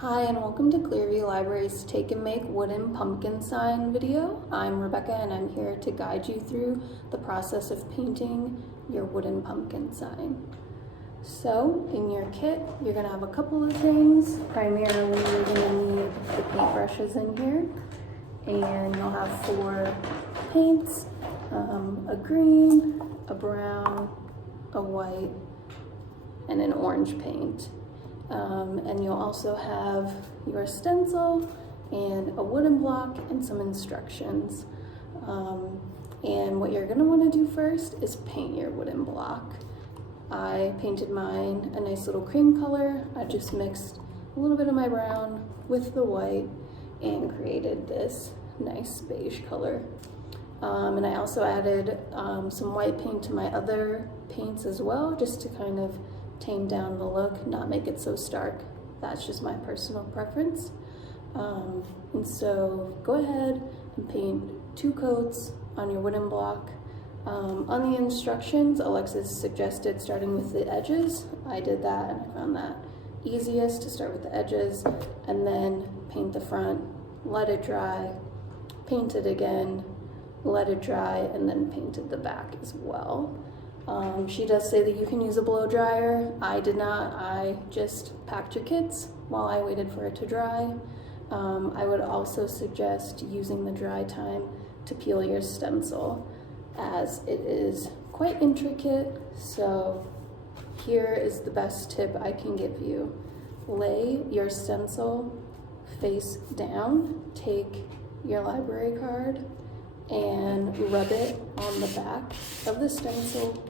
Hi and welcome to Clearview Library's Take and Make Wooden Pumpkin Sign video. I'm Rebecca and I'm here to guide you through the process of painting your wooden pumpkin sign. So in your kit, you're going to have a couple of things. Primarily, you're going to need the paintbrushes in here, and you'll have 4 paints, a green, a brown, a white, and an orange paint. And you'll also have your stencil and a wooden block and some instructions. And what you're going to want to do first is paint your wooden block. I painted mine a nice little cream color. I just mixed a little bit of my brown with the white and created this nice beige color. And I also added some white paint to my other paints as well, just to kind of tame down the look, not make it so stark. That's just my personal preference. And so go ahead and paint 2 coats on your wooden block. On the instructions, Alexis suggested starting with the edges. I did that and I found that easiest, to start with the edges and then paint the front, let it dry, paint it again, let it dry, and then painted the back as well. She does say that you can use a blow dryer. I did not. I just packed your kits while I waited for it to dry. I would also suggest using the dry time to peel your stencil, as it is quite intricate. So here is the best tip I can give you. Lay your stencil face down, take your library card and rub it on the back of the stencil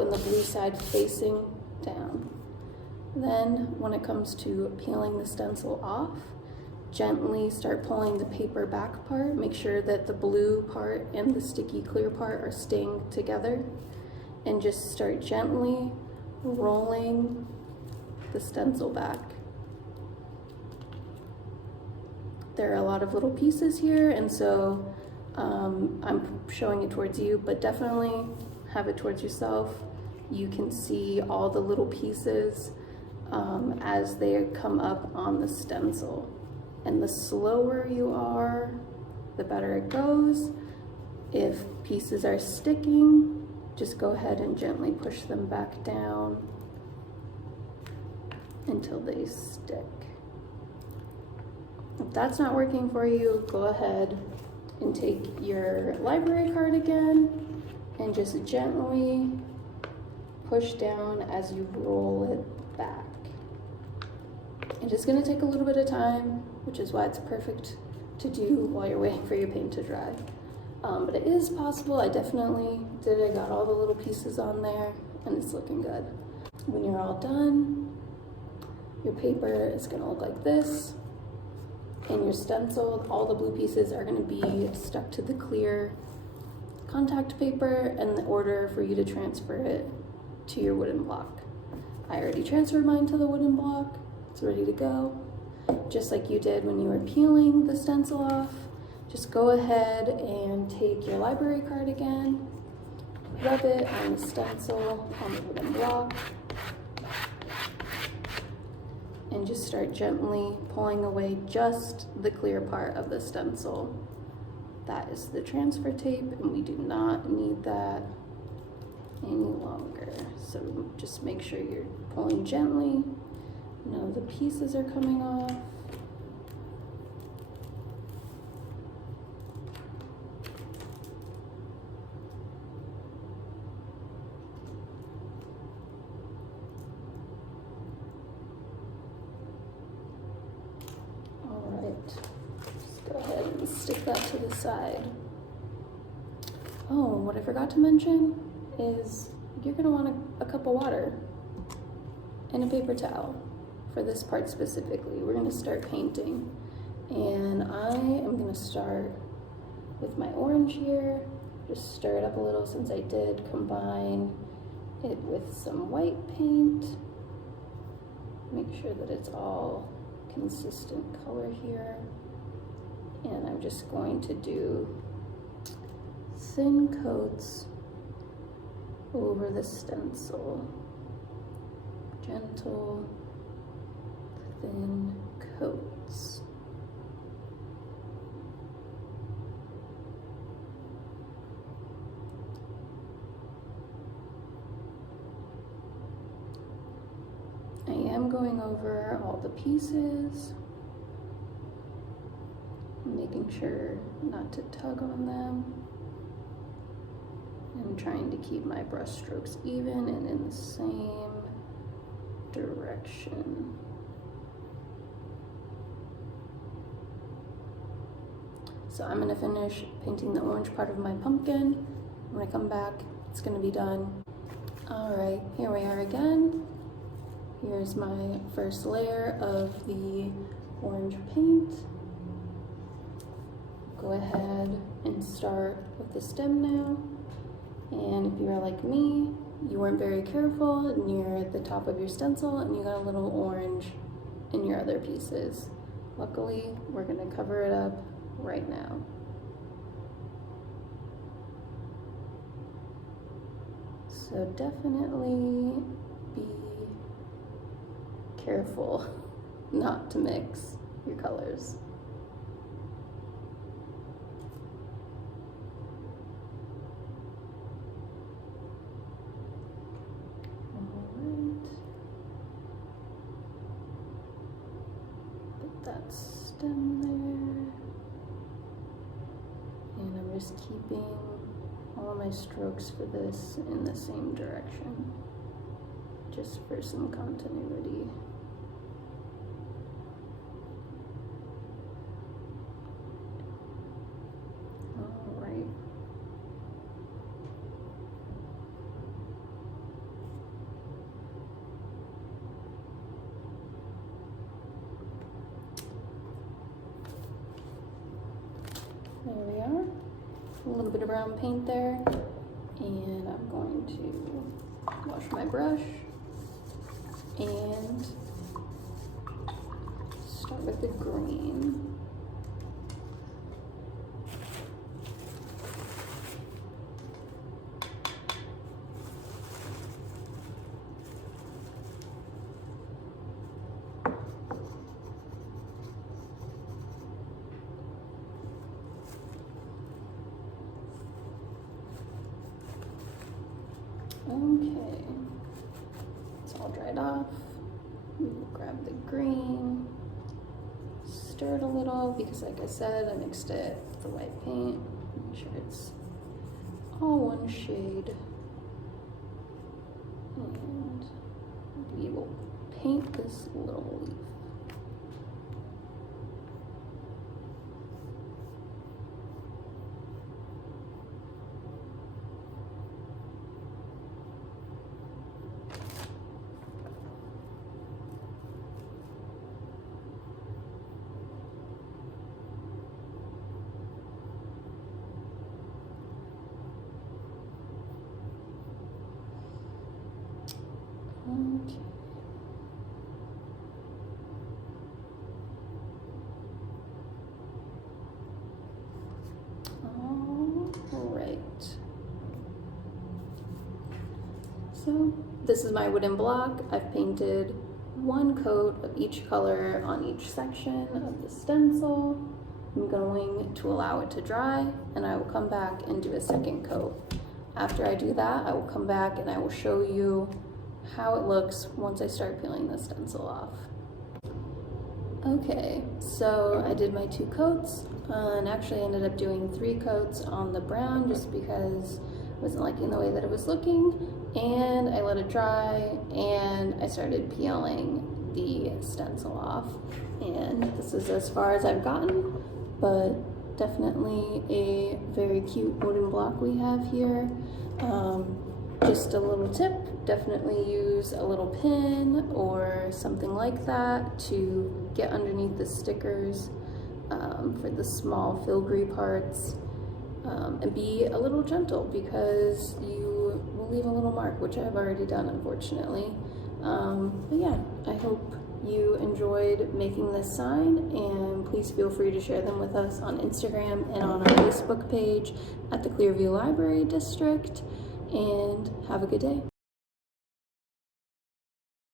and the blue side facing down. Then when it comes to peeling the stencil off, gently start pulling the paper back part. Make sure that the blue part and the sticky clear part are staying together, and just start gently rolling the stencil back. There are a lot of little pieces here, and so I'm showing it towards you, but definitely have it towards yourself. You can see all the little pieces as they come up on the stencil. And the slower you are, the better it goes. If pieces are sticking, just go ahead and gently push them back down until they stick. If that's not working for you, go ahead and take your library card again and just gently push down as you roll it back. It is going to take a little bit of time, which is why it's perfect to do while you're waiting for your paint to dry. But it is possible. I definitely did it. I got all the little pieces on there and it's looking good. When you're all done, your paper is going to look like this. And your stencil, all the blue pieces are going to be stuck to the clear contact paper in the order for you to transfer it to your wooden block. I already transferred mine to the wooden block. It's ready to go. Just like you did when you were peeling the stencil off, just go ahead and take your library card again, rub it on the stencil on the wooden block, and just start gently pulling away just the clear part of the stencil. That is the transfer tape, and we do not need that any longer. So just make sure you're pulling gently. None of the pieces are coming off. Just go ahead and stick that to the side. Oh, what I forgot to mention is you're going to want a cup of water and a paper towel for this part specifically. We're going to start painting, and I am going to start with my orange here. Just stir it up a little, since I did combine it with some white paint. Make sure that it's all consistent color here, and I'm just going to do thin coats over the stencil, gentle thin coats. I am going over all the pieces, making sure not to tug on them, and trying to keep my brush strokes even and in the same direction. So I'm gonna finish painting the orange part of my pumpkin. When I come back, it's gonna be done. All right, here we are again. Here's my first layer of the orange paint. Go ahead and start with the stem now. And if you're like me, you weren't very careful near the top of your stencil and you got a little orange in your other pieces. Luckily, we're gonna cover it up right now. So definitely be careful not to mix your colors. Put that stem there. And I'm just keeping all my strokes for this in the same direction, just for some continuity. All right. There we are. A little bit of brown paint there, and I'm going to wash my brush and start with the green. Okay, it's all dried off. We'll grab the green, stir it a little because, like I said, I mixed it with the white paint. Make sure it's all one shade. And we will paint this little leaf. Okay. All right. So this is my wooden block. I've painted one coat of each color on each section of the stencil. I'm going to allow it to dry, and I will come back and do a second coat. After I do that, I will come back and I will show you how it looks once I start peeling the stencil off. Okay, so I did my 2 coats, and actually ended up doing 3 coats on the brown just because I wasn't liking the way that it was looking, and I let it dry and I started peeling the stencil off. And this is as far as I've gotten, but definitely a very cute wooden block we have here. Just a little tip, definitely use a little pin or something like that to get underneath the stickers for the small filigree parts, and be a little gentle because you will leave a little mark, which I've already done, unfortunately. But yeah, I hope you enjoyed making this sign, and please feel free to share them with us on Instagram and on our Facebook page at the Clearview Library District. And have a good day.